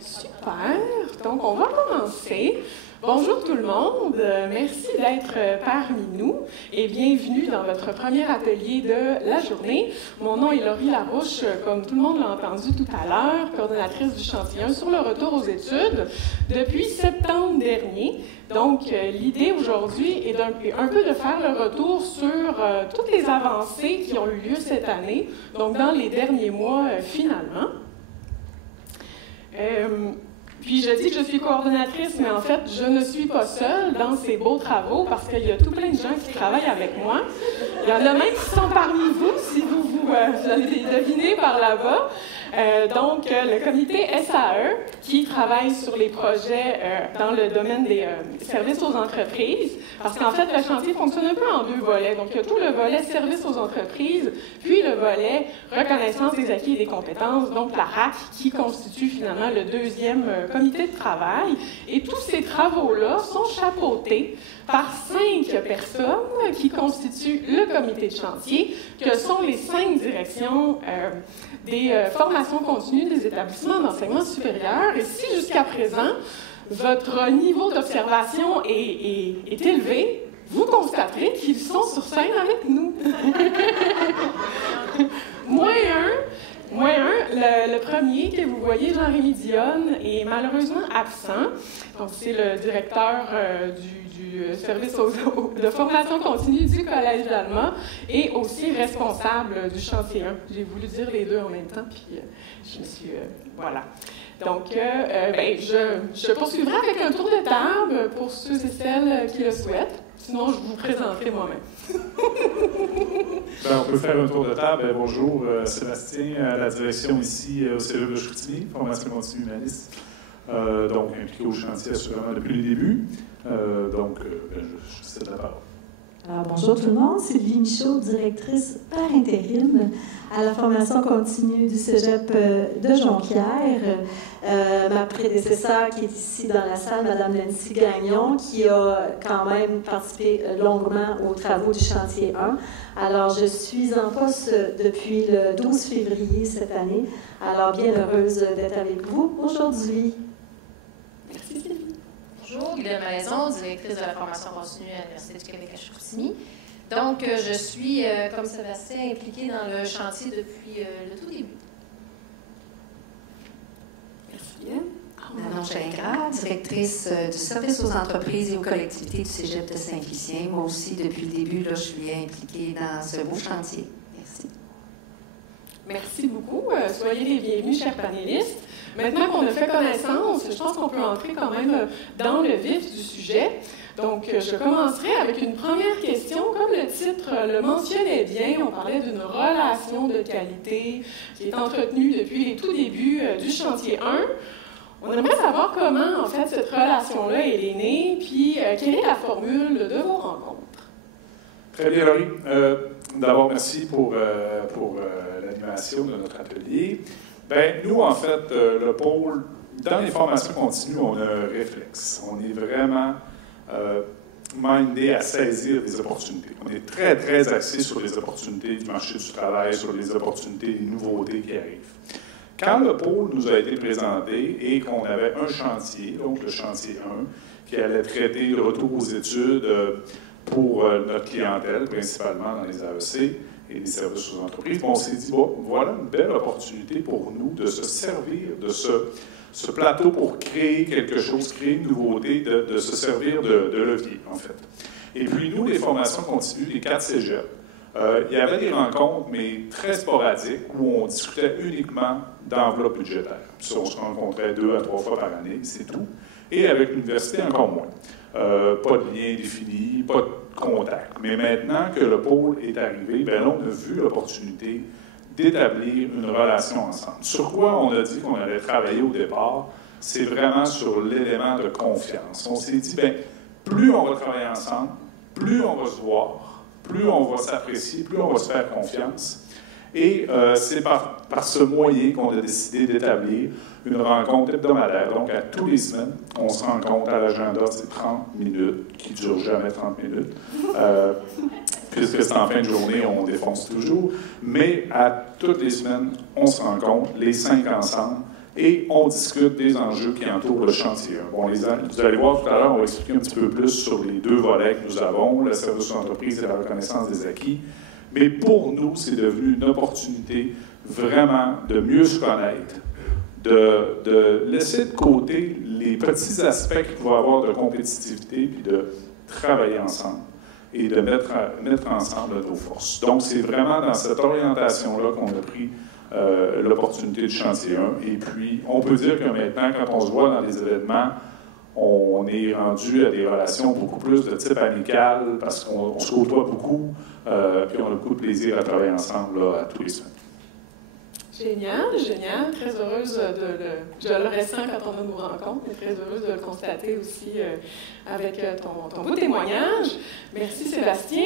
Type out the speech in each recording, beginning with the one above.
Super. Donc, on va commencer. Bonjour tout le monde. Merci d'être parmi nous et bienvenue dans votre premier atelier de la journée. Mon nom est Laurie Larouche, comme tout le monde l'a entendu tout à l'heure, coordonnatrice du chantier 1 sur le retour aux études depuis septembre dernier. Donc, l'idée aujourd'hui est un peu de faire le retour sur toutes les avancées qui ont eu lieu cette année, donc dans les derniers mois finalement. Puis je dis que je suis coordonnatrice, mais en fait, je ne suis pas seule dans ces beaux travaux parce qu'il y a tout plein de gens qui travaillent avec moi. Il y en a même qui sont parmi vous, si vous allez deviner par là-bas. Donc, le comité SAE qui travaille sur les projets dans le domaine des services aux entreprises, parce qu'en fait, le chantier fonctionne un peu en deux volets. Donc, il y a tout le volet services aux entreprises, puis le volet reconnaissance des acquis et des compétences, donc la RAC, qui constitue finalement le deuxième comité de travail. Et tous ces travaux-là sont chapeautés par 5 personnes qui constituent le comité de chantier, que sont les 5 directions des formations continues des établissements d'enseignement supérieur. Et si jusqu'à présent, votre niveau d'observation est élevé, vous constaterez qu'ils sont sur scène avec nous. Moins un, le premier que vous voyez, Jean-Rémy Dionne, est malheureusement absent. Donc, c'est le directeur du service de formation continue du Collège d'Alma et aussi responsable du chantier 1. J'ai voulu dire les deux en même temps, puis je me suis... voilà. Donc, je poursuivrai avec un tour de table pour ceux et celles qui le souhaitent. Sinon, je vous présenterai moi-même. On peut faire un tour de table. Bonjour, Sébastien, à la direction ici au cellule de Chicoutimi, formation continue humaniste, donc impliqué au chantier assurément depuis le début. Je cède la parole. Alors, bonjour tout le monde, Sylvie Michaud, directrice par intérim à la formation continue du Cégep de Jonquière. Ma prédécesseure qui est ici dans la salle, Mme Nancy Gagnon, qui a quand même participé longuement aux travaux du chantier 1. Alors, je suis en poste depuis le 12 février cette année. Alors, bien heureuse d'être avec vous aujourd'hui. Merci Sylvie. Bonjour, Guylaine Malaison, directrice de la formation continue à l'Université du Québec à Chicoutimi. Donc, je suis, comme Sébastien, impliquée dans le chantier depuis le tout début. Merci. Manon Gingras, directrice du service aux entreprises et aux collectivités du Cégep de Saint-Lucien. Moi aussi, depuis le début, là, je suis impliquée dans ce beau chantier. Merci. Merci beaucoup. Soyez les bienvenus, chers panélistes. Maintenant qu'on a fait connaissance, je pense qu'on peut entrer quand même dans le vif du sujet. Donc, je commencerai avec une première question. Comme le titre le mentionnait bien, on parlait d'une relation de qualité qui est entretenue depuis les tout débuts du chantier 1. On aimerait savoir comment, en fait, cette relation-là est née, puis quelle est la formule de vos rencontres? Très bien, Laurie. D'abord, merci pour l'animation de notre atelier. Nous, en fait, le pôle, dans les formations continues, on a un réflexe. On est vraiment mindé à saisir des opportunités. On est très, très axé sur les opportunités du marché du travail, sur les opportunités, les nouveautés qui arrivent. Quand le pôle nous a été présenté et qu'on avait un chantier, donc le chantier 1, qui allait traiter le retour aux études pour notre clientèle, principalement dans les AEC, et les services aux entreprises, on s'est dit, voilà une belle opportunité pour nous de se servir de ce plateau pour créer quelque chose, créer une nouveauté, de se servir de levier, en fait. Et puis, nous, les formations continues, les 4 cégeps, il y avait des rencontres, mais très sporadiques, où on discutait uniquement d'enveloppe budgétaire. Puis on se rencontrait 2 à 3 fois par année, c'est tout. Et avec l'université, encore moins. Pas de lien défini, pas de contact. Mais maintenant que le pôle est arrivé, là, on a vu l'opportunité d'établir une relation ensemble. Sur quoi on a dit qu'on allait travailler au départ, c'est vraiment sur l'élément de confiance. On s'est dit, plus on va travailler ensemble, plus on va se voir, plus on va s'apprécier, plus on va se faire confiance. Et c'est par ce moyen qu'on a décidé d'établir une rencontre hebdomadaire. Donc, à tous les semaines, on se rencontre à l'agenda, c'est 30 minutes, qui ne dure jamais 30 minutes. Puisque c'est en fin de journée, on défonce toujours. Mais à toutes les semaines, on se rencontre, les 5 ensemble, et on discute des enjeux qui entourent le chantier 1. Bon, vous allez voir tout à l'heure, on va expliquer un petit peu plus sur les deux volets que nous avons, le service aux entreprises et la reconnaissance des acquis. Mais pour nous, c'est devenu une opportunité vraiment de mieux se connaître, de laisser de côté les petits aspects qu'il faut avoir de compétitivité, puis de travailler ensemble et de mettre ensemble nos forces. Donc, c'est vraiment dans cette orientation-là qu'on a pris l'opportunité du chantier 1. Et puis, on peut dire que maintenant, quand on se voit dans les événements, on est rendu à des relations beaucoup plus de type amical parce qu'on se côtoie beaucoup, puis on a beaucoup de plaisir à travailler ensemble là, à tous les semaines. Génial, génial. Très heureuse je le ressens quand on nous rencontre, mais très heureuse de le constater aussi avec ton beau témoignage. Merci Sébastien.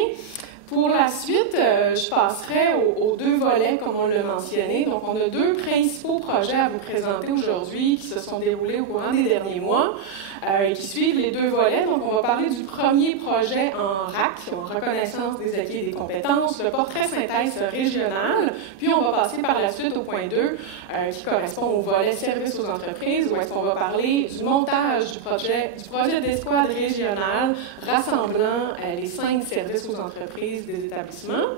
Pour la suite, je passerai aux deux volets, comme on l'a mentionné. Donc, on a deux principaux projets à vous présenter aujourd'hui qui se sont déroulés au courant des derniers mois et qui suivent les deux volets. Donc, on va parler du premier projet en RAC, en reconnaissance des acquis et des compétences, le portrait synthèse régional. Puis, on va passer par la suite au point 2 qui correspond au volet service aux entreprises, où est-ce qu'on va parler du montage du projet d'escouade régionale rassemblant les 5 services aux entreprises des établissements.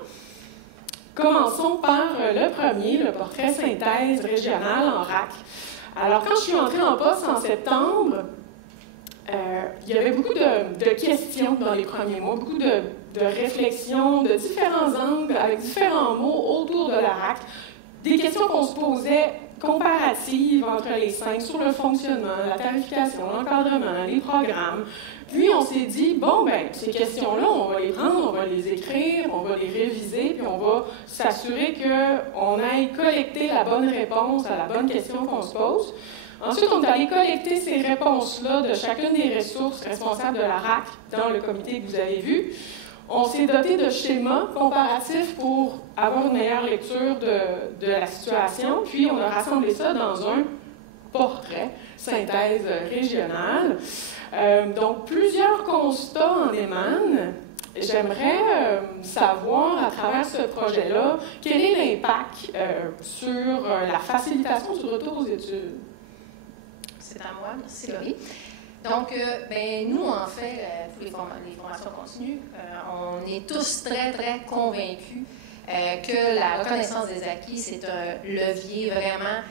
Commençons par le premier, le portrait synthèse régional en RAC. Alors, quand je suis entrée en poste en septembre, il y avait beaucoup de questions dans les premiers mois, beaucoup de réflexions, de différents angles, avec différents mots autour de la RAC. Des questions qu'on se posait comparatives entre les 5 sur le fonctionnement, la tarification, l'encadrement, les programmes. Puis on s'est dit, bon, bien, ces questions-là, on va les prendre, on va les écrire, on va les réviser, puis on va s'assurer qu'on aille collecter la bonne réponse à la bonne question qu'on se pose. Ensuite, on est allé collecter ces réponses-là de chacune des ressources responsables de la RAC dans le comité que vous avez vu. On s'est doté de schémas comparatifs pour avoir une meilleure lecture de la situation, puis on a rassemblé ça dans un portrait, synthèse régionale. Donc, plusieurs constats en émanent. J'aimerais savoir, à travers ce projet-là, quel est l'impact sur la facilitation du retour aux études? C'est à moi, merci Laurie. Donc, nous, en fait, pour les formations continues, on est tous très, très convaincus que la reconnaissance des acquis, c'est un levier vraiment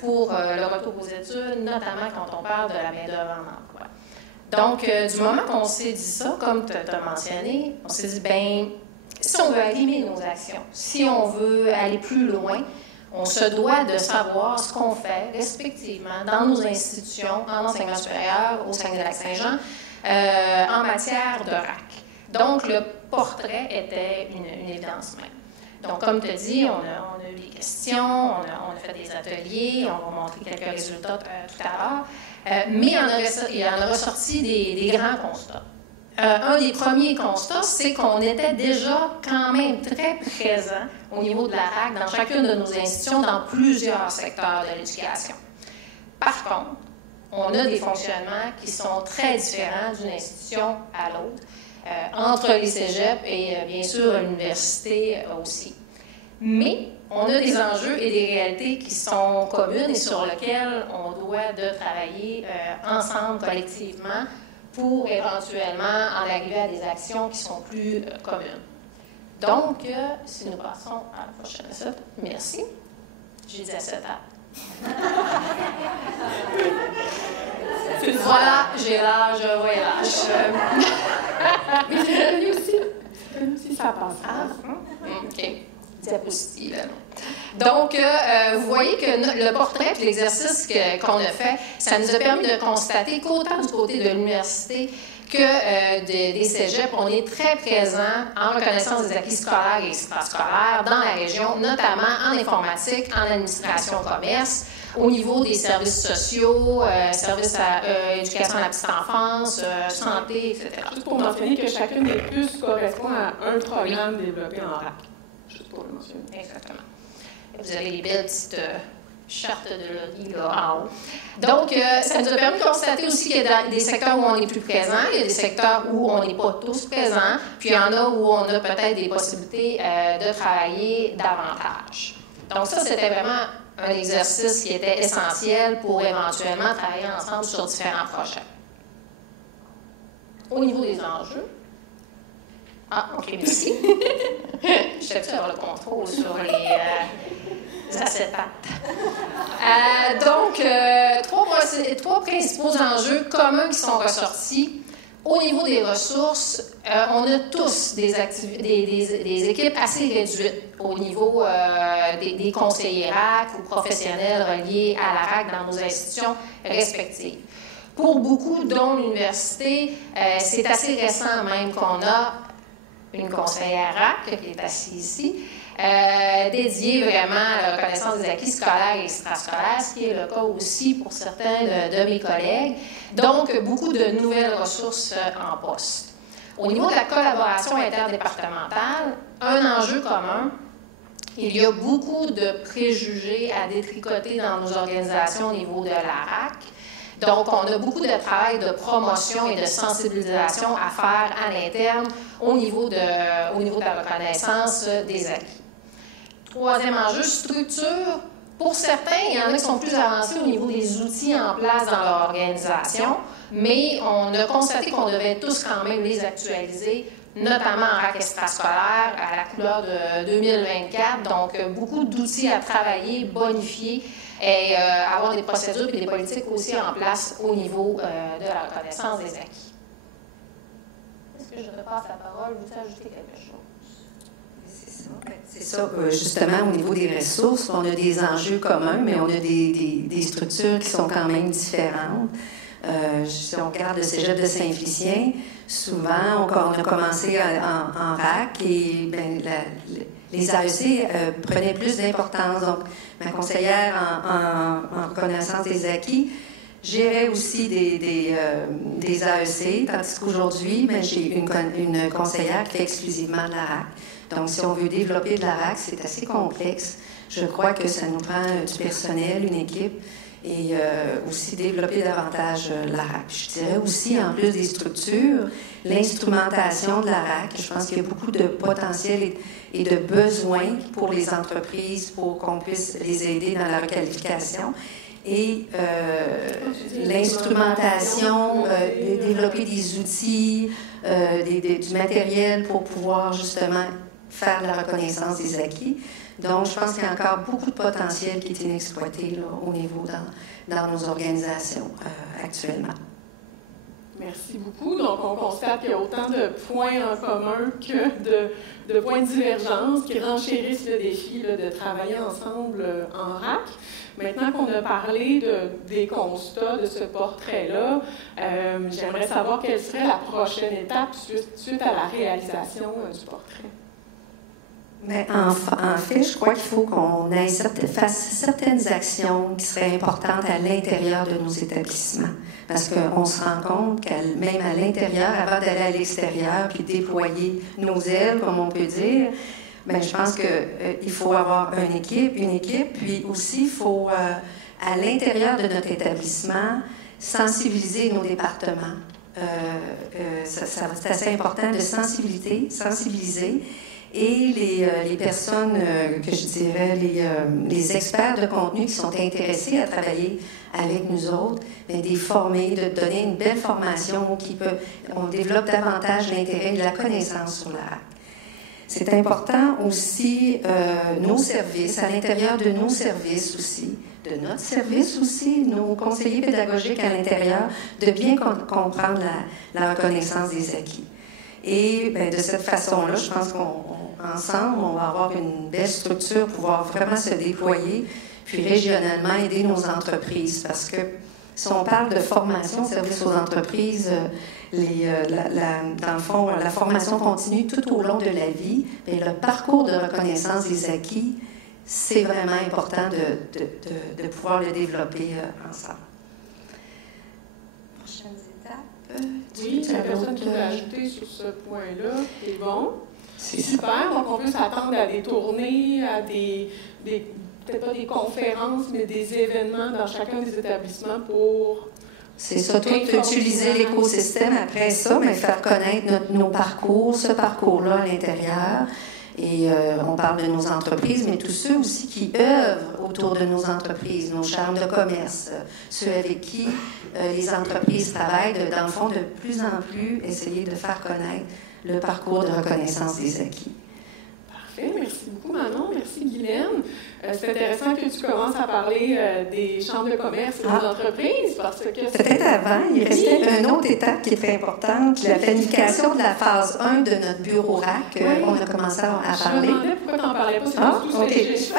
pour le retour aux études, notamment quand on parle de la main-d'œuvre en emploi. Donc, du moment qu'on s'est dit ça, comme tu as mentionné, on s'est dit, si on veut animer nos actions, si on veut aller plus loin, on se doit de savoir ce qu'on fait respectivement dans nos institutions, en enseignement supérieur, au Saguenay-Lac-Saint-Jean, en matière de RAC. Donc, le portrait était une évidence même. Donc, comme tu as dit, on a eu des questions, on a fait des ateliers, on va montrer quelques résultats tout à l'heure, mais il en a ressorti des grands constats. Un des premiers constats, c'est qu'on était déjà quand même très présent au niveau de la RAC dans chacune de nos institutions, dans plusieurs secteurs de l'éducation. Par contre, on a des fonctionnements qui sont très différents d'une institution à l'autre, entre les cégeps et bien sûr l'université aussi. Mais on a des enjeux et des réalités qui sont communes et sur lesquelles on doit de travailler ensemble, collectivement, pour éventuellement en arriver à des actions qui sont plus communes. Donc, si nous passons à la prochaine étape, merci. J'ai dit à cette étape. Voilà, j'ai l'âge, voyage. Mais c'est connu aussi. C'est connu aussi, ça passe. Ah, OK. Diapositive. Donc, vous voyez que le portrait et l'exercice qu'on a fait, ça nous a permis de constater qu'autant du côté de l'université que des cégeps, on est très présent en reconnaissance des acquis scolaires et extrascolaires dans la région, notamment en informatique, en administration commerce, au niveau des services sociaux, services à éducation à la petite enfance, santé, etc. Juste pour mentionner que chacune des puces correspond à un programme développé en RAC. Juste pour le mentionner. Exactement. Et vous avez les belles petites chartes de Laurie là en haut. Donc, ça nous a permis de constater aussi qu'il y a des secteurs où on est plus présent, il y a des secteurs où on n'est pas tous présents, puis il y en a où on a peut-être des possibilités de travailler davantage. Donc ça, c'était vraiment un exercice qui était essentiel pour éventuellement travailler ensemble sur différents projets. Au niveau des enjeux, OK, merci. Je sais plus avoir le contrôle sur les acétates. Donc, trois principaux enjeux communs qui sont ressortis. Au niveau des ressources, on a tous des équipes assez réduites au niveau des conseillers RAC ou professionnels reliés à la RAC dans nos institutions respectives. Pour beaucoup, dont l'université, c'est assez récent même qu'on a une conseillère RAC qui est assise ici, dédiée vraiment à la reconnaissance des acquis scolaires et extrascolaires, ce qui est le cas aussi pour certains de mes collègues. Donc, beaucoup de nouvelles ressources en poste. Au niveau de la collaboration interdépartementale, un enjeu commun, il y a beaucoup de préjugés à détricoter dans nos organisations au niveau de la RAC. Donc, on a beaucoup de travail de promotion et de sensibilisation à faire à l'interne au niveau de la reconnaissance des acquis. Troisième enjeu, structure. Pour certains, il y en a qui sont plus avancés au niveau des outils en place dans leur organisation, mais on a constaté qu'on devait tous quand même les actualiser, notamment en RAC extrascolaire à la couleur de 2024. Donc, beaucoup d'outils à travailler, bonifier et avoir des procédures et des politiques aussi en place au niveau de la reconnaissance des acquis. Est-ce que je repasse la parole? Veux-tu ajouter quelque chose? C'est ça. Justement, au niveau des ressources, on a des enjeux communs, mais on a des structures qui sont quand même différentes. Si on regarde le cégep de Saint-Félicien, souvent, on a commencé en RAC et les AEC prenaient plus d'importance. Donc, ma conseillère en reconnaissance des acquis gérait aussi des AEC, tandis qu'aujourd'hui, j'ai une conseillère qui fait exclusivement de la RAC. Donc, si on veut développer de la RAC, c'est assez complexe. Je crois que ça nous prend du personnel, une équipe, et aussi développer davantage la RAC. Je dirais aussi, en plus des structures, l'instrumentation de la RAC. Je pense qu'il y a beaucoup de potentiel et de besoins pour les entreprises pour qu'on puisse les aider dans la requalification. Et l'instrumentation, développer des outils, du matériel pour pouvoir justement faire la reconnaissance des acquis. Donc, je pense qu'il y a encore beaucoup de potentiel qui est inexploité là, au niveau dans nos organisations actuellement. Merci beaucoup. Donc, on constate qu'il y a autant de points en commun que de points de divergence qui renchérissent le défi là, de travailler ensemble en RAC. Maintenant qu'on a parlé des constats de ce portrait-là, j'aimerais savoir quelle serait la prochaine étape suite à la réalisation du portrait. Mais en fait, je crois qu'il faut qu'on fasse certaines actions qui seraient importantes à l'intérieur de nos établissements. Parce qu'on se rend compte qu'à même à l'intérieur, avant d'aller à l'extérieur, puis déployer nos ailes, comme on peut dire, bien, je pense qu'il faut avoir une équipe, puis aussi il faut, à l'intérieur de notre établissement, sensibiliser nos départements. C'est assez important de sensibiliser. Et les personnes que je dirais, les experts de contenu qui sont intéressés à travailler avec nous autres, bien, de les former, de donner une belle formation on développe davantage l'intérêt et la connaissance sur la RAC. C'est important aussi, nos services, à l'intérieur de nos services aussi, de notre service aussi, nos conseillers pédagogiques à l'intérieur, de bien comprendre la reconnaissance des acquis. Et bien, de cette façon-là, je pense qu'ensemble, on va avoir une belle structure pour pouvoir vraiment se déployer, puis régionalement aider nos entreprises. Parce que si on parle de formation, service aux entreprises, dans le fond, la formation continue tout au long de la vie, bien, le parcours de reconnaissance des acquis, c'est vraiment important de pouvoir le développer ensemble. Prochaines étapes. Oui, la personne qui veut ajouter sur ce point-là, c'est bon. C'est super. Donc, on peut s'attendre à des tournées, à peut-être pas des conférences, mais des événements dans chacun des établissements pour... C'est ça, tout utiliser l'écosystème après ça, mais faire connaître nos parcours, ce parcours-là à l'intérieur, Et on parle de nos entreprises, mais tous ceux aussi qui œuvrent autour de nos entreprises, nos chambres de commerce, ceux avec qui les entreprises travaillent, dans le fond, de plus en plus essayer de faire connaître le parcours de reconnaissance des acquis. Parfait. Merci beaucoup, Manon. Merci, Guylaine. C'est intéressant que tu commences à parler des chambres de commerce et des entreprises, parce que... Peut-être avant, il restait une autre étape qui est très importante, la planification de la phase 1 de notre bureau RAC. On a commencé à parler. Je me demandais pourquoi tu n'en parlais pas, c'est tout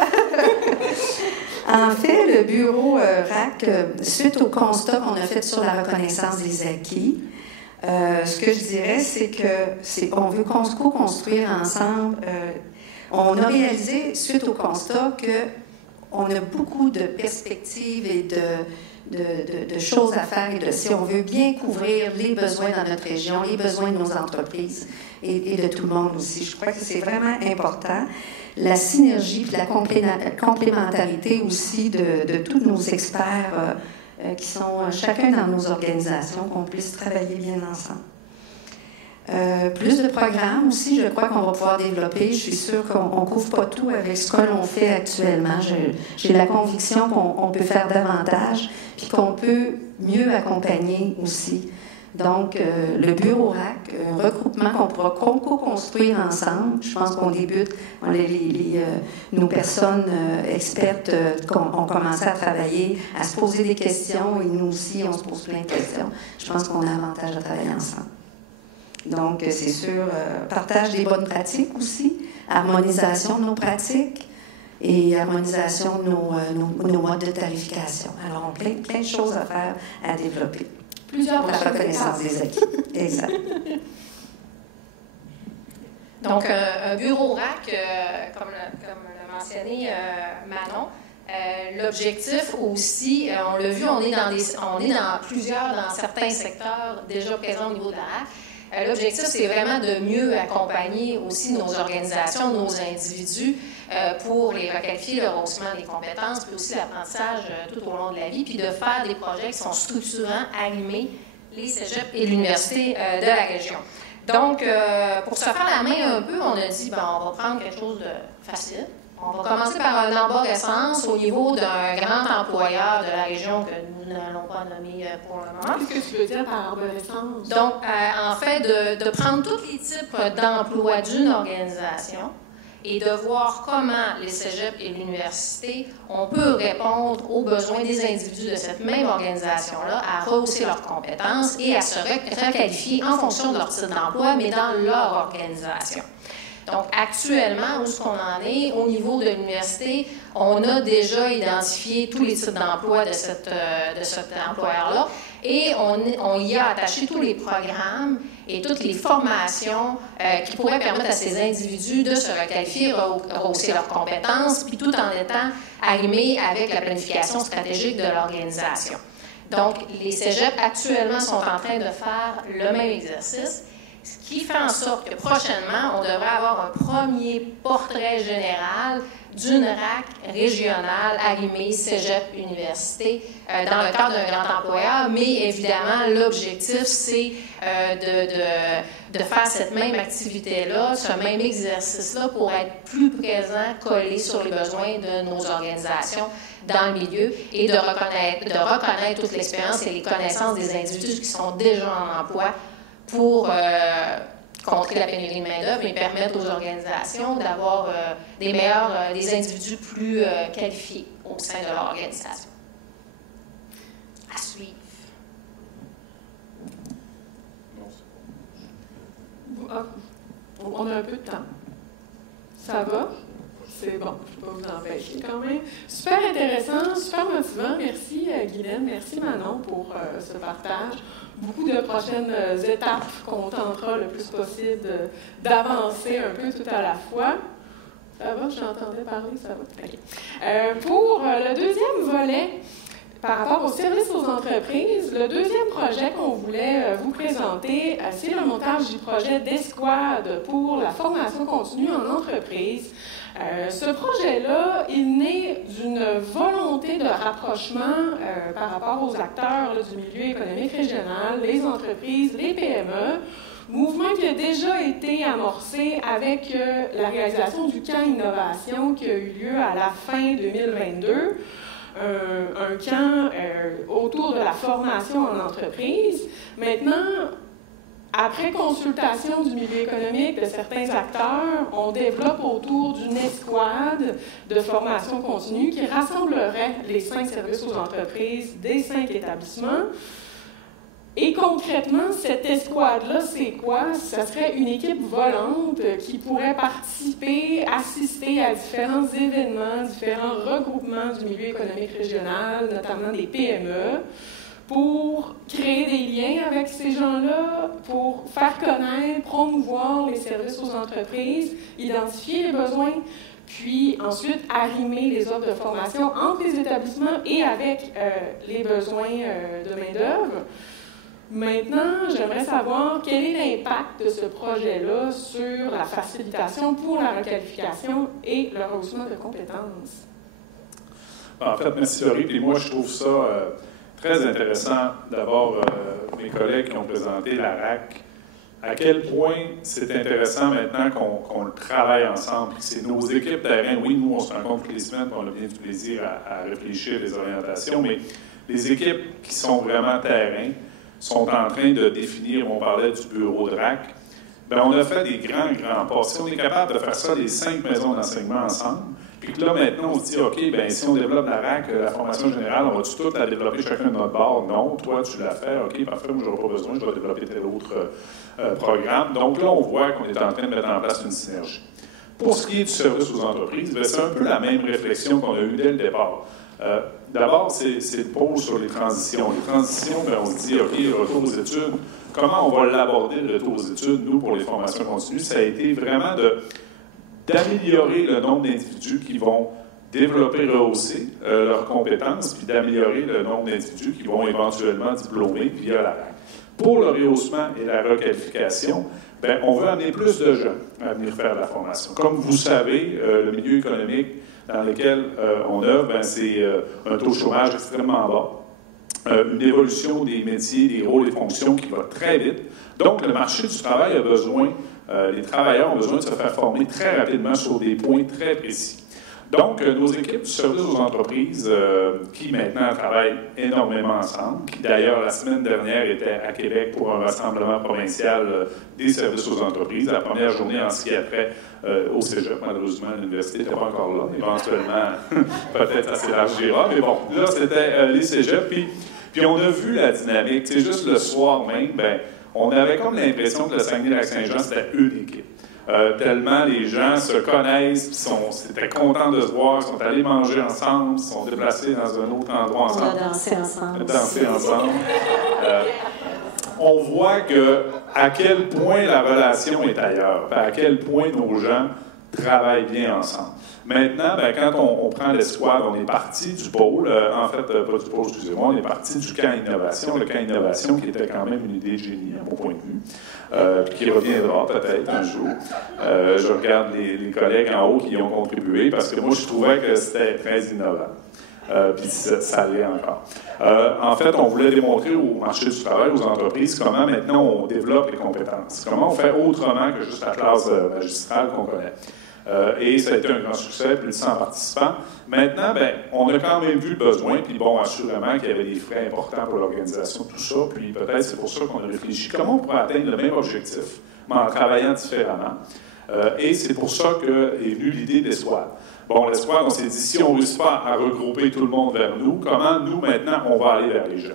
En fait, le bureau RAC, suite au constat qu'on a fait sur la reconnaissance des acquis, ce que je dirais, c'est qu'on veut co-construire ensemble. On a réalisé, suite au constat, qu'on a beaucoup de perspectives et de choses à faire. Et si on veut bien couvrir les besoins dans notre région, les besoins de nos entreprises et de tout le monde aussi. Je crois que c'est vraiment important. La synergie et la complémentarité aussi de tous nos experts qui sont chacun dans nos organisations, qu'on puisse travailler bien ensemble. Plus de programmes aussi, je crois qu'on va pouvoir développer. Je suis sûre qu'on ne couvre pas tout avec ce que l'on fait actuellement. J'ai la conviction qu'on peut faire davantage puis qu'on peut mieux accompagner aussi. Donc, le bureau RAC, un regroupement qu'on pourra co-construire ensemble. Je pense qu'on débute, nos personnes expertes ont commencé à travailler, à se poser des questions, et nous aussi, on se pose plein de questions. Je pense qu'on a avantage à travailler ensemble. Donc, c'est sûr, partage des bonnes pratiques aussi, harmonisation de nos pratiques et harmonisation de nos modes de tarification. Alors, on a plein de choses à faire, à développer. Plusieurs pour la reconnaissance des acquis. Exact. Donc, un bureau RAC, comme l'a mentionné Manon, l'objectif aussi, on l'a vu, on est dans certains secteurs déjà présents au niveau de la RAC. L'objectif, c'est vraiment de mieux accompagner aussi nos organisations, nos individus, pour les requalifier, le rehaussement des compétences, puis aussi l'apprentissage tout au long de la vie, puis de faire des projets qui sont structurants, animés, les cégeps et l'université de la région. Donc, pour se faire la main un peu, on a dit, on va prendre quelque chose de facile. On va commencer par un arborescence au niveau d'un grand employeur de la région que nous n'allons pas nommer pour le moment. Qu'est-ce que tu veux dire par arborescence? Donc, en fait, de prendre tous les types d'emplois d'une organisation et de voir comment les cégeps et l'université, on peut répondre aux besoins des individus de cette même organisation-là, à rehausser leurs compétences et à se requalifier en fonction de leur type d'emploi, mais dans leur organisation. Donc, actuellement, où est-ce qu'on en est? Au niveau de l'université, on a déjà identifié tous les types d'emploi de cet employeur-là et on y a attaché tous les programmes et toutes les formations qui pourraient permettre à ces individus de se requalifier, rehausser leurs compétences, puis tout en étant arrimés avec la planification stratégique de l'organisation. Donc, les cégeps actuellement sont en train de faire le même exercice, ce qui fait en sorte que prochainement, on devrait avoir un premier portrait général d'une RAC régionale arrimée cégep-université dans le cadre d'un grand employeur, mais évidemment, l'objectif, c'est de faire cette même activité-là, ce même exercice-là pour être plus présent, collé sur les besoins de nos organisations dans le milieu et de reconnaître toute l'expérience et les connaissances des individus qui sont déjà en emploi pour contrer la pénurie de main-d'œuvre et permettre aux organisations d'avoir des individus plus qualifiés au sein de leur organisation. À suivre. On a un peu de temps. Ça va? C'est bon, je ne vais pas vous empêcher quand même. Super intéressant, super motivant. Merci Guylaine, merci Manon pour ce partage. Beaucoup de prochaines étapes qu'on tentera le plus possible d'avancer un peu tout à la fois. Ça va? J'entendais parler, ça va? Okay. Pour le deuxième volet, par rapport au service aux entreprises, le deuxième projet qu'on voulait vous présenter, c'est le montage du projet d'escouade pour la formation continue en entreprise. Ce projet-là, il naît d'une volonté de rapprochement par rapport aux acteurs du milieu économique régional, les entreprises, les PME, Mouvement qui a déjà été amorcé avec la réalisation du camp Innovation qui a eu lieu à la fin 2022. Un camp autour de la formation en entreprise. Maintenant, après consultation du milieu économique de certains acteurs, on développe autour d'une escouade de formation continue qui rassemblerait les 5 services aux entreprises des 5 établissements. Et concrètement, cette escouade-là, c'est quoi? Ça serait une équipe volante qui pourrait participer, assister à différents événements, différents regroupements du milieu économique régional, notamment des PME, pour créer des liens avec ces gens-là, pour faire connaître, promouvoir les services aux entreprises, identifier les besoins, puis ensuite arrimer les offres de formation entre les établissements et avec les besoins de main-d'œuvre. Maintenant, j'aimerais savoir quel est l'impact de ce projet-là sur la facilitation pour la requalification et le rehaussement de compétences. En fait, merci Laurie. Puis moi, je trouve ça très intéressant d'avoir mes collègues qui ont présenté la RAC. À quel point c'est intéressant maintenant qu'on le travaille ensemble. C'est nos équipes terrain. Oui, nous, on se rencontre toutes les semaines, on a bien du plaisir à réfléchir les orientations, mais les équipes qui sont vraiment terrain sont en train de définir, on parlait du bureau de RAC, bien, on a fait des grands pas. Si on est capable de faire ça, les 5 maisons d'enseignement ensemble, puis que là, maintenant, on se dit, OK, bien, si on développe la RAC, la formation générale, on va-tu tout la développer chacun de notre bord? Non, toi, tu l'as fait, OK, parfait, moi, je n'aurai pas besoin, je vais développer tel autre programme. Donc là, on voit qu'on est en train de mettre en place une synergie. Pour ce qui est du service aux entreprises, bien, c'est un peu la même réflexion qu'on a eue dès le départ. D'abord, c'est le pôle sur les transitions. Les transitions, bien, on se dit, OK, le retour aux études, comment on va l'aborder, le retour aux études, nous, pour les formations continues? Ça a été vraiment d'améliorer le nombre d'individus qui vont développer, rehausser leurs compétences, puis d'améliorer le nombre d'individus qui vont éventuellement diplômer via la RAC. Pour le rehaussement et la requalification, bien, on veut amener plus de gens à venir faire de la formation. Comme vous savez, le milieu économique dans lequel on œuvre, c'est un taux de chômage extrêmement bas, une évolution des métiers, des rôles et fonctions qui va très vite. Donc, le marché du travail a besoin, les travailleurs ont besoin de se faire former très rapidement sur des points très précis. Donc, nos équipes du service aux entreprises, qui maintenant travaillent énormément ensemble, qui d'ailleurs la semaine dernière étaient à Québec pour un rassemblement provincial des services aux entreprises, la première journée en ce qui a trait au cégep. Malheureusement, l'université n'était pas encore là. Éventuellement, peut-être ça s'élargira. Mais bon, là, c'était les cégeps. Puis on a vu la dynamique. C'est juste le soir même, bien, on avait comme l'impression que le Saguenay-Lac-Saint-Jean, c'était une équipe. Tellement les gens se connaissent, étaient contents de se voir, sont allés manger ensemble, se sont déplacés dans un autre endroit ensemble. On a dansé ensemble. Dansé ensemble. On voit à quel point la relation est ailleurs, à quel point nos gens travaillent bien ensemble. Maintenant, bien, quand on prend l'escouade, on est parti du pôle, en fait, pas du pôle, excusez-moi, on est parti du camp Innovation, le camp Innovation qui était quand même une idée de génie, à mon point de vue, qui reviendra peut-être un jour. Je regarde les collègues en haut qui y ont contribué, parce que moi, je trouvais que c'était très innovant. Puis ça l'est encore. En fait, on voulait démontrer au marché du travail, aux entreprises, comment maintenant on développe les compétences. Comment on fait autrement que juste la classe magistrale qu'on connaît. Et ça a été un grand succès, plus de 100 participants. Maintenant, bien, on a quand même vu le besoin, puis bon, assurément qu'il y avait des frais importants pour l'organisation, tout ça, puis peut-être c'est pour ça qu'on a réfléchi comment on pourrait atteindre le même objectif, mais en travaillant différemment. Et c'est pour ça qu'est venue l'idée d'escouade. Bon, l'escouade, on s'est dit, si on ne réussit pas à regrouper tout le monde vers nous, comment nous, maintenant, on va aller vers les gens?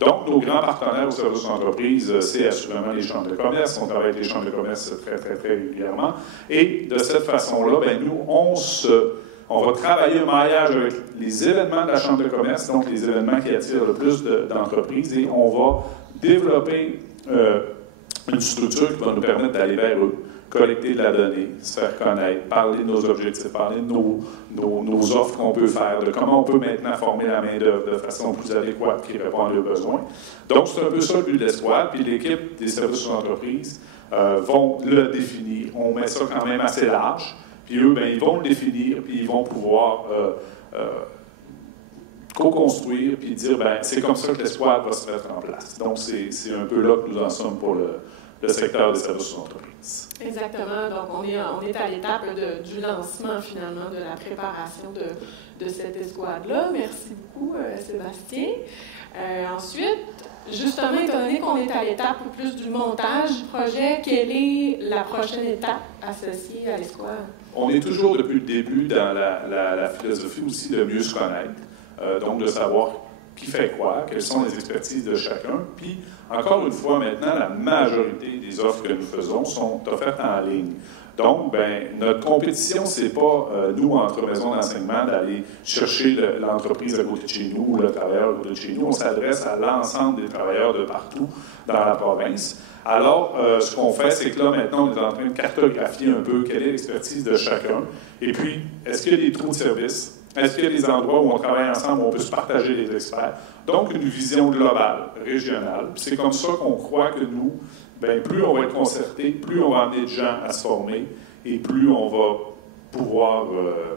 Donc, nos grands partenaires au service d'entreprise, c'est assurément les chambres de commerce. On travaille avec les chambres de commerce très, très, très régulièrement. Et de cette façon-là, bien, nous, on va travailler un maillage avec les événements de la chambre de commerce, donc les événements qui attirent le plus d'entreprises, et on va développer une structure qui va nous permettre d'aller vers eux, collecter de la donnée, se faire connaître, parler de nos objectifs, parler de nos offres qu'on peut faire, de comment on peut maintenant former la main-d'œuvre de façon plus adéquate qui répond à leurs besoins. Donc, c'est un peu ça le but de l'escouade. Puis l'équipe des services aux entreprises vont le définir. On met ça quand même assez large. Puis eux, bien, ils vont le définir, puis ils vont pouvoir co-construire, puis dire, bien, c'est comme ça que l'escouade va se mettre en place. Donc, c'est un peu là que nous en sommes pour le le secteur des services aux entreprises. Exactement. Donc, on est à l'étape du lancement, finalement, de la préparation de cette escouade-là. Merci beaucoup, Sébastien. Ensuite, justement, étant donné qu'on est à l'étape plus du montage du projet, quelle est la prochaine étape associée à l'escouade? On est toujours, depuis le début, dans la philosophie aussi de mieux se connaître, donc de savoir qui fait quoi, quelles sont les expertises de chacun. Puis, encore une fois, maintenant, la majorité des offres que nous faisons sont offertes en ligne. Donc, notre compétition, c'est pas nous, entre maisons d'enseignement, d'aller chercher l'entreprise à côté de chez nous ou le travailleur à côté de chez nous. On s'adresse à l'ensemble des travailleurs de partout dans la province. Alors, ce qu'on fait, c'est que là, maintenant, on est en train de cartographier un peu quelle est l'expertise de chacun. Et puis, est-ce qu'il y a des trous de service? Est-ce qu'il y a des endroits où on travaille ensemble, où on peut se partager les experts? Donc, une vision globale, régionale. C'est comme ça qu'on croit que nous, plus on va être concerté, plus on va amener de gens à se former et plus on va pouvoir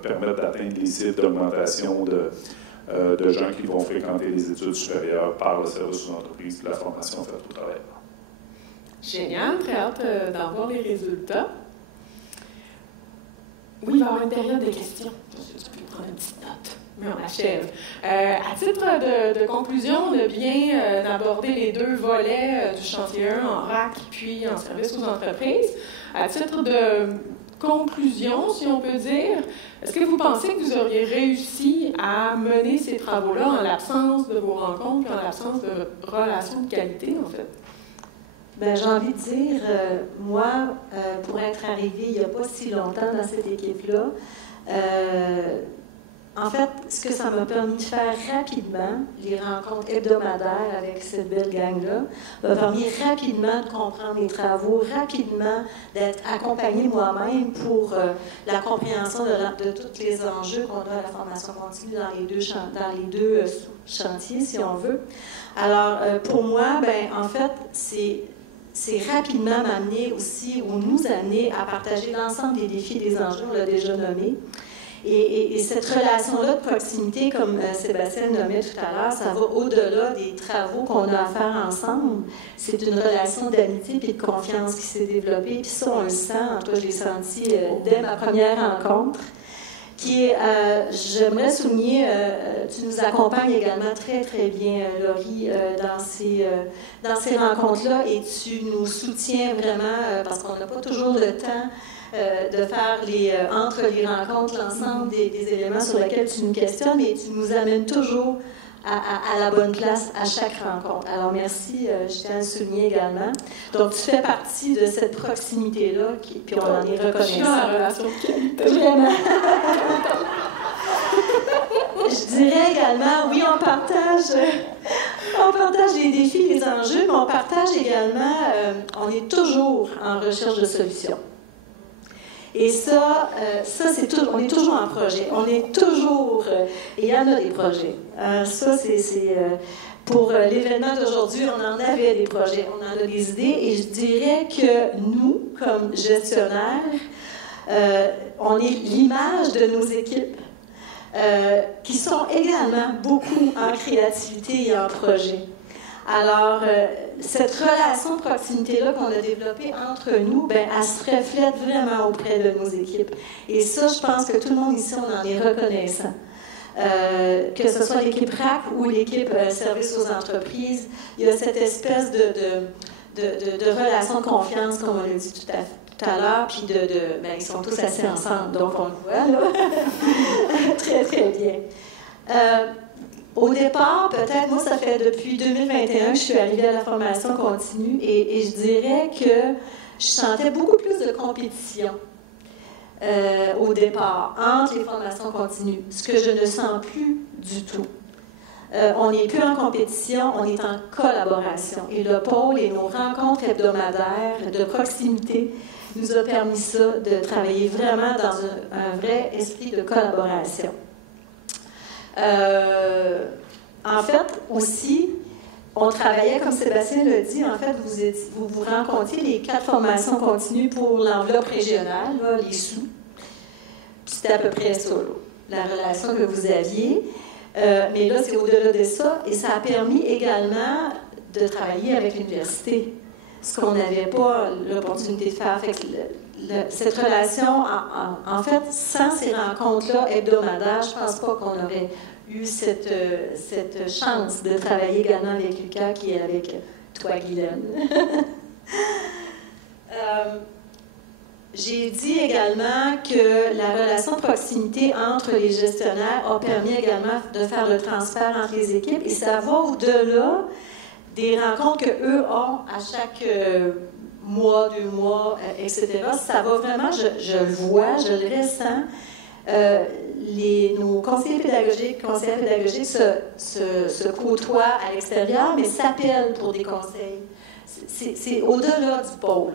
permettre d'atteindre les cibles d'augmentation de gens qui vont fréquenter les études supérieures par le service aux entreprises de la formation faite au travail. Génial, très hâte d'en voir les résultats. Oui, il va y avoir une période de questions. Tu peux prendre une petite note, mais on achève. À titre de conclusion, on a bien abordé les deux volets du chantier 1 en RAC puis en service aux entreprises. À titre de conclusion, si on peut dire, est-ce que vous pensez que vous auriez réussi à mener ces travaux-là en l'absence de vos rencontres et en l'absence de relations de qualité, en fait? J'ai envie de dire, moi, pour être arrivée il n'y a pas si longtemps dans cette équipe-là, en fait, ce que ça m'a permis de faire rapidement, les rencontres hebdomadaires avec cette belle gang-là, m'a permis rapidement de comprendre les travaux, rapidement d'être accompagnée moi-même pour la compréhension de tous les enjeux qu'on a à la formation continue dans les deux sous-chantiers, si on veut. Alors, pour moi, en fait, c'est rapidement m'amener aussi, ou nous amener à partager l'ensemble des défis et des enjeux, on l'a déjà nommé. Et cette relation-là de proximité, comme Sébastien le nommait tout à l'heure, ça va au-delà des travaux qu'on a à faire ensemble. C'est une relation d'amitié et de confiance qui s'est développée. Puis ça, on le sent, en tout cas, je l'ai senti dès ma première rencontre. Qui est, j'aimerais souligner, tu nous accompagnes également très, très bien, Laurie, dans ces rencontres-là, et tu nous soutiens vraiment, parce qu'on n'a pas toujours le temps de faire entre les rencontres, l'ensemble des éléments sur lesquels tu nous questionnes, et tu nous amènes toujours à la bonne place à chaque rencontre. Alors, merci, je tiens à le souligner également. Donc, tu fais partie de cette proximité-là, puis on en est reconnaissant. Vraiment. Je dirais également, oui, on partage les défis, les enjeux, mais on partage également, on est toujours en recherche de solutions. Et ça c'est tout. On est toujours en projet. On est toujours. Et il y en a des projets. Ça, c'est pour l'événement d'aujourd'hui, on en avait des projets, on en a des idées. Et je dirais que nous, comme gestionnaires, on est l'image de nos équipes qui sont également beaucoup en créativité et en projet. Alors, cette relation de proximité-là qu'on a développée entre nous, elle se reflète vraiment auprès de nos équipes. Et ça, je pense que tout le monde ici, on en est reconnaissant. Que ce soit l'équipe RAC ou l'équipe service aux entreprises, il y a cette espèce de relation de confiance, comme on l'a dit tout à l'heure, puis ils sont tous assis ensemble, donc on le voit, là. Très, très bien. Au départ, peut-être, moi, ça fait depuis 2021 que je suis arrivée à la formation continue et je dirais que je sentais beaucoup plus de compétition au départ entre les formations continues, ce que je ne sens plus du tout. On n'est plus en compétition, on est en collaboration. Et le pôle et nos rencontres hebdomadaires de proximité nous a permis ça, de travailler vraiment dans un vrai esprit de collaboration. En fait, aussi, on travaillait, comme Sébastien l'a dit, en fait, vous rencontriez les 4 formations continues pour l'enveloppe régionale, là, les sous. C'était à peu près ça, la relation que vous aviez. Mais là, c'est au-delà de ça. Et ça a permis également de travailler avec l'université. ce qu'on n'avait pas l'opportunité de faire. Fait que cette relation, en fait, sans ces rencontres-là hebdomadaires, je ne pense pas qu'on aurait eu cette chance de travailler également avec Lucas, qui est avec toi, Guylaine. J'ai dit également que la relation de proximité entre les gestionnaires a permis également de faire le transfert entre les équipes, et ça va au-delà des rencontres qu'eux ont à chaque mois, 2 mois, etc. Ça va vraiment, je le vois, je le ressens. Nos conseillers pédagogiques, conseillères pédagogiques se côtoient à l'extérieur, mais s'appellent pour des conseils. C'est au-delà du pôle.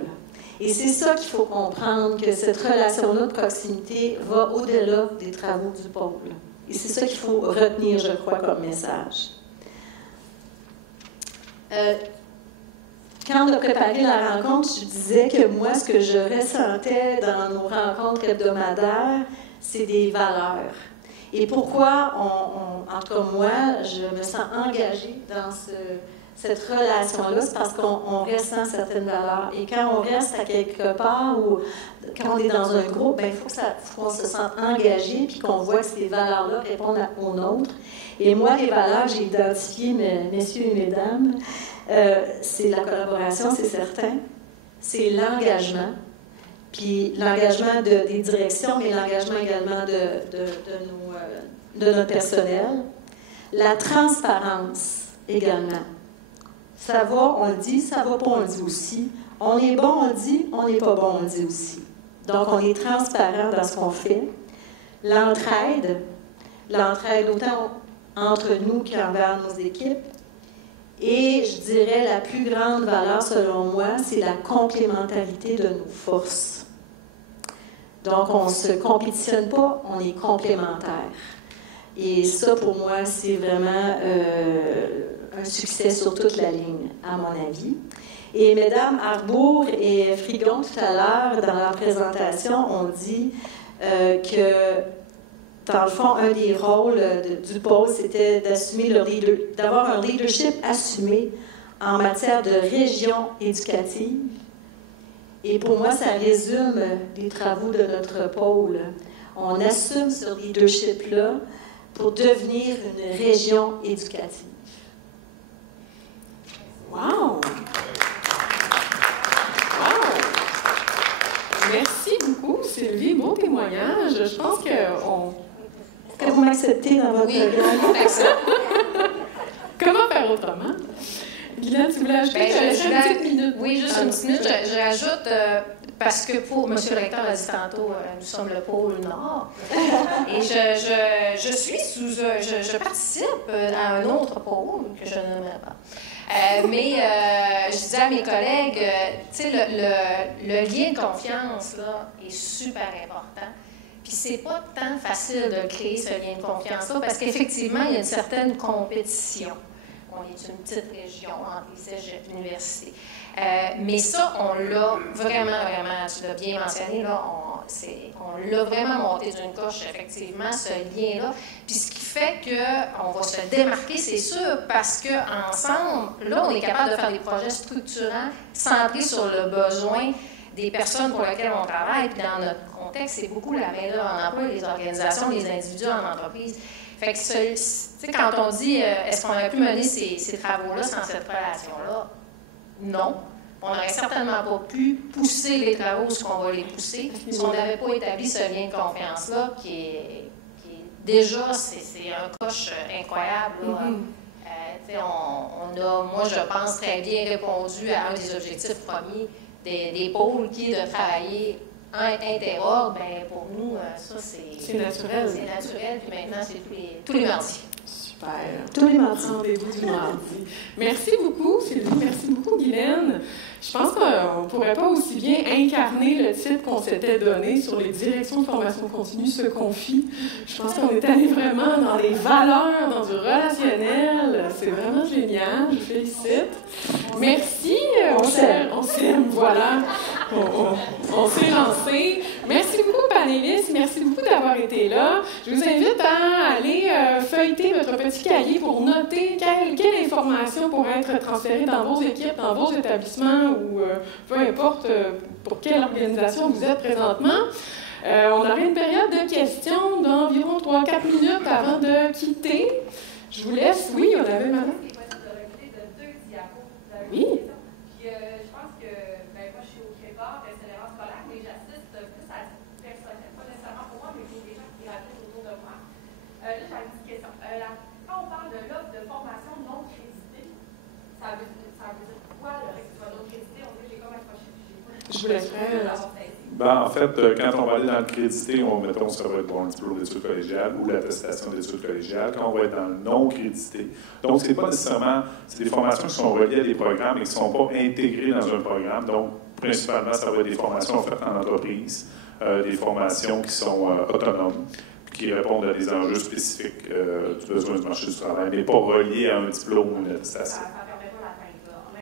Et c'est ça qu'il faut comprendre, que cette relation-là de proximité va au-delà des travaux du pôle. Et c'est ça qu'il faut retenir, je crois, comme message. Quand on a préparé la rencontre, je disais que moi, ce que je ressentais dans nos rencontres hebdomadaires, c'est des valeurs. Et pourquoi, en tout cas moi, je me sens engagée dans cette relation-là, c'est parce qu'on ressent certaines valeurs. Et quand on reste à quelque part ou quand on est dans un groupe, il faut qu'on se sente engagé puis qu'on voit que ces valeurs-là répondent aux nôtres. Et moi, les valeurs, j'ai identifié, messieurs et mesdames, c'est la collaboration, c'est certain. C'est l'engagement. Puis l'engagement des directions, mais l'engagement également de notre personnel. La transparence également. Ça va, on le dit, ça va pas, on le dit aussi. On est bon, on le dit, on n'est pas bon, on le dit aussi. Donc, on est transparent dans ce qu'on fait. L'entraide autant entre nous qu'envers nos équipes. Et je dirais, la plus grande valeur, selon moi, c'est la complémentarité de nos forces. Donc, on ne se compétitionne pas, on est complémentaires. Et ça, pour moi, c'est vraiment un succès sur toute la ligne, à mon avis. Et Mesdames Arbour et Frigon, tout à l'heure, dans leur présentation, ont dit que, dans le fond, un des rôles du pôle, c'était d'avoir un leadership assumé en matière de région éducative. Et pour moi, ça résume les travaux de notre pôle. On assume ce leadership-là pour devenir une région éducative. Wow! Merci beaucoup, Sylvie. Beau témoignage. Je pense qu'on... Est-ce que vous m'acceptez dans votre Oui, Comment faire autrement? Guylaine, tu voulais ajouter juste une petite minute? Oui, juste une petite minute. Je rajoute, parce que pour M. le recteur a dit tantôt, nous sommes le pôle Nord. Et je participe à un autre pôle que je n'aimerais pas. Mais je disais à mes collègues, tu sais, le lien de confiance là, est super important. Puis c'est pas tant facile de créer ce lien de confiance-là parce qu'effectivement, il y a une certaine compétition. On est une petite région entre les cégeps et l'université. Mais ça, on l'a vraiment, tu l'as bien mentionné, là, on l'a vraiment monté d'une coche, effectivement, ce lien-là. Puis ce qui fait qu'on va se démarquer, c'est sûr, parce qu'ensemble, là, on est capable de faire des projets structurants, centrés sur le besoin des personnes pour lesquelles on travaille. Puis dans notre contexte, c'est beaucoup la main-d'œuvre en emploi, les organisations, les individus en entreprise. Fait que, tu sais, quand on dit est-ce qu'on aurait pu mener ces travaux-là sans cette relation-là? Non. On n'aurait certainement pas pu pousser les travaux où on va les pousser si on n'avait pas établi ce lien de confiance-là qui est déjà, c'est un coche incroyable. Là. On a, moi, je pense, très bien répondu à un des objectifs premiers des pôles qui est de travailler interordre. Bien, pour nous, ça, c'est naturel. C'est naturel, puis maintenant, c'est tous les mardis. Super. Tous les mardis. Rendez-vous du mardi. Merci beaucoup, Sylvie. Merci beaucoup, Guylaine. Je pense qu'on ne pourrait pas aussi bien incarner le titre qu'on s'était donné sur les directions de formation continue se confient. Je pense qu'on est allé vraiment dans les valeurs, dans du relationnel. C'est vraiment génial. Je vous félicite. Merci. On s'aime. Voilà. On s'est lancé. Merci beaucoup, panélistes, merci beaucoup d'avoir été là. Je vous invite à aller feuilleter votre petit cahier pour noter quelle information pourrait être transférée dans vos équipes, dans vos établissements ou peu importe pour quelle organisation vous êtes présentement. On aurait une période de questions d'environ 3-4 minutes avant de quitter. Je vous laisse. Oui, on avait madame. C'est possible de recruter de 2 diapos. Oui. Puis je pense que, moi je suis au Créport, c'est l'erreur scolaire, mais j'assiste plus à titre personnel, pas nécessairement pour moi, mais pour les gens qui gravitent autour de moi. Là, j'ai une petite question. Quand on parle de l'offre de formation non créditée, ça veut dire quoi, le reste de non crédité? On dit que j'ai comme accroché. Je vous laisserai. Ben, en fait, quand on va aller dans le crédité, mettons, ça va être un diplôme d'études collégiales ou l'attestation d'études collégiales. Quand on va être dans le non crédité, donc c'est pas nécessairement, c'est des formations qui sont reliées à des programmes et qui ne sont pas intégrées dans un programme. Donc, principalement, ça va être des formations faites en entreprise, des formations qui sont autonomes, qui répondent à des enjeux spécifiques du besoin du marché du travail, mais pas reliées à un diplôme ou une attestation.